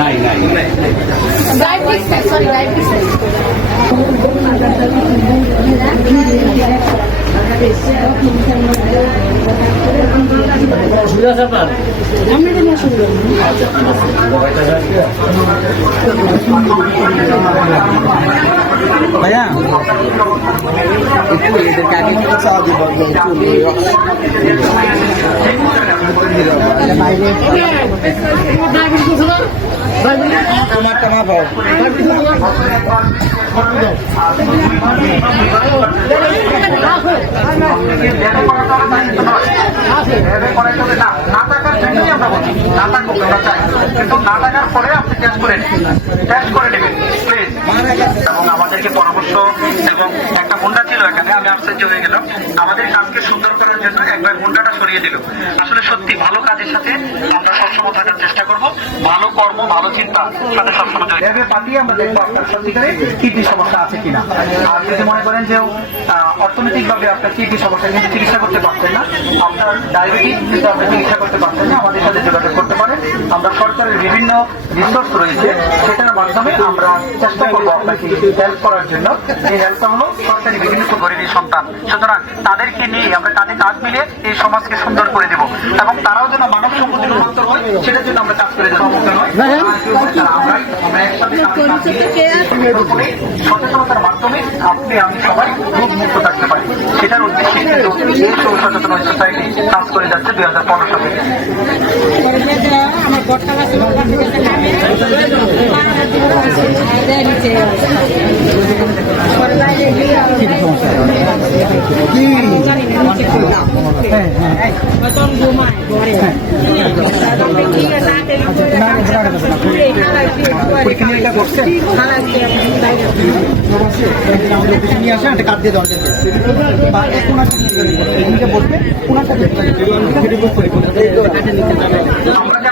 নাই নাই ভাইয়া একটু এদেরকে আগে থেকে চাওয়া দিব তোমার টাকা পাও কিন্তু না টাকার পরে আপনি টেস্ট করে নেবেন প্লিজ। এবং আমাদেরকে পরামর্শ এবং একটা হুন্ডা ছিল এখানে, আমি আশ্চর্য হয়ে গেলাম। আমাদের কাজকে সুন্দর করার জন্য একবার হুন্ডাটা সরিয়ে দিল। আসলে সত্যি ভালো কাজের সাথে আমরা সবসময় থাকার চেষ্টা করবো, ভালো কর্ম ভালো চিন্তা সাথে সবসময় পাঠিয়ে আমরা দেখবো আপনার সত্যিকারে কিডনি সমস্যা আছে কিনা। আর যদি মনে করেন যে অর্থনৈতিক ভাবে আপনার কিডনি সমস্যা কিন্তু চিকিৎসা করতে পারছেন না, আপনার ডায়াবেটিস কিন্তু আপনি চিকিৎসা করতে পারছেন না, আমাদের সাথে যোগাযোগ করতে পারেন। আমরা সরকারের বিভিন্ন রিসোর্স রয়েছে, সেটার মাধ্যমে আমরা চেষ্টা করবো আপনাকে হেল্প করার জন্য। এই হেল্পটা হলো সরকারি বিভিন্ন গরিবের সন্তান, সুতরাং তাদেরকে নিয়ে আমরা কাঁধে কাঁধ মিলে এই সমাজকে সুন্দর করে দেবো এবং তারাও যেন মানব সম্পত্তি রূপান্তর হয় সেটার জন্য আমরা কাজ করে দেবো। আমরা একসাথে সচেতনতার মাধ্যমে আপনি আমি সবাই রোগ মুক্ত থাকতে পারি, সেটার উদ্দেশ্যে কিন্তু সচেতন সোসাইটি কাজ করে যাচ্ছে 2015 সালে। নিয়ে আসে একটা কাঠ দিয়ে দরজা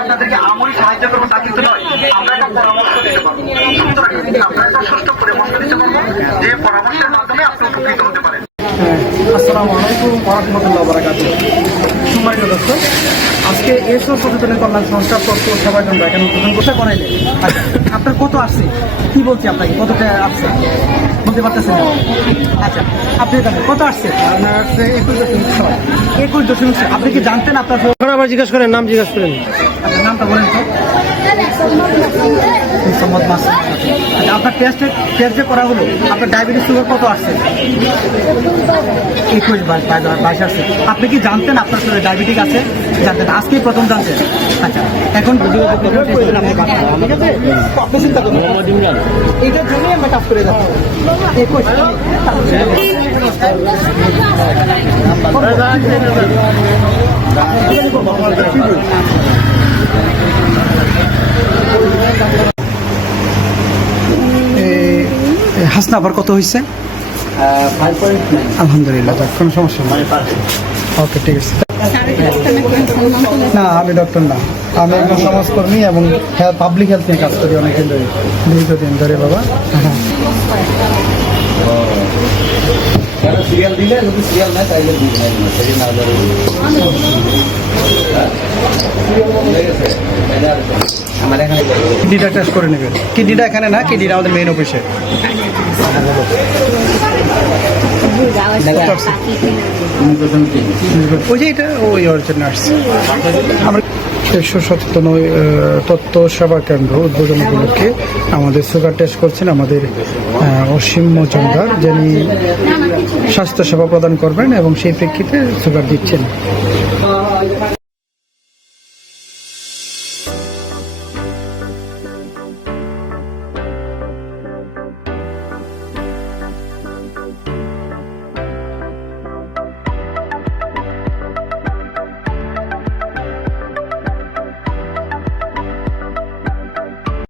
আপনাদেরকে আমূল সাহায্য করবো তা কিন্তু নয়, আমরা একটা পরামর্শ দিতে পারবো। আমরা একটা সুষ্ঠু পরামর্শ দিতে পারবো, যে পরামর্শের মাধ্যমে আপনি উপকৃত হতে পারেন। আসসালামু আলাইকুম ওয়া রাহমাতুল্লাহি ওয়া বারাকাতুহু। সম্মানিত দর্শক, আজকে এসব সচেতন কল্যাণ সংস্থা তথ্য সবার জন্য এখানে উদ্বোধন করতে বানাইলে আপনার কত আসছে, কি বলছি আপনাকে কত আসছে বলতে পারতেছেন? আচ্ছা, আপনি জানেন কত আসছে? আপনার আসছে 21.6। আপনি কি জানতেন? আপনার আবার জিজ্ঞাসা করেন, নাম জিজ্ঞাসা করেন, আপনার নামটা বলেন তো। আপনার টেস্ট যে করা হলো, আপনার ডায়াবেটিস সুগার কত আসছে? 21/22 আসছে। আপনি কি জানতেন আপনার শরীরে ডায়াবেটিক আছে? জানতেন, আজকেই প্রথম জানতেন। আচ্ছা, এখন চিন্তা করুন, এইটার জন্যই আমরা কাজ করে যাচ্ছি। 21 হাসনা আবার কত হয়েছে? 5.9। আলহামদুলিল্লাহ, কোনো সমস্যা নেই। ওকে, ঠিক আছে। না, আমি ডক্টর না, আমি একজন সমাজকর্মী এবং পাবলিক হেলথ নিয়ে কাজ করি অনেকদিন ধরে, দীর্ঘদিন ধরে বাবা। হ্যাঁ, সিরিয়াল দিলে যদি সিরিয়াল নেয় তাইলে আমার এখানে কিডনিটা টেস্ট করে নেবেন। কিডনিটা এখানে না, কিডনিটা আমাদের মেইন অফিসে। ওই যে এটা ওই ওর জন্য আসছে। আমরা 177 তথ্য সেবা কেন্দ্র উদ্বোধন উপলক্ষে আমাদের সুগার টেস্ট করছেন আমাদের অসীম মজুমদার, যিনি স্বাস্থ্য সেবা প্রদান করবেন এবং সেই প্রেক্ষিতে সুগার দিচ্ছেন।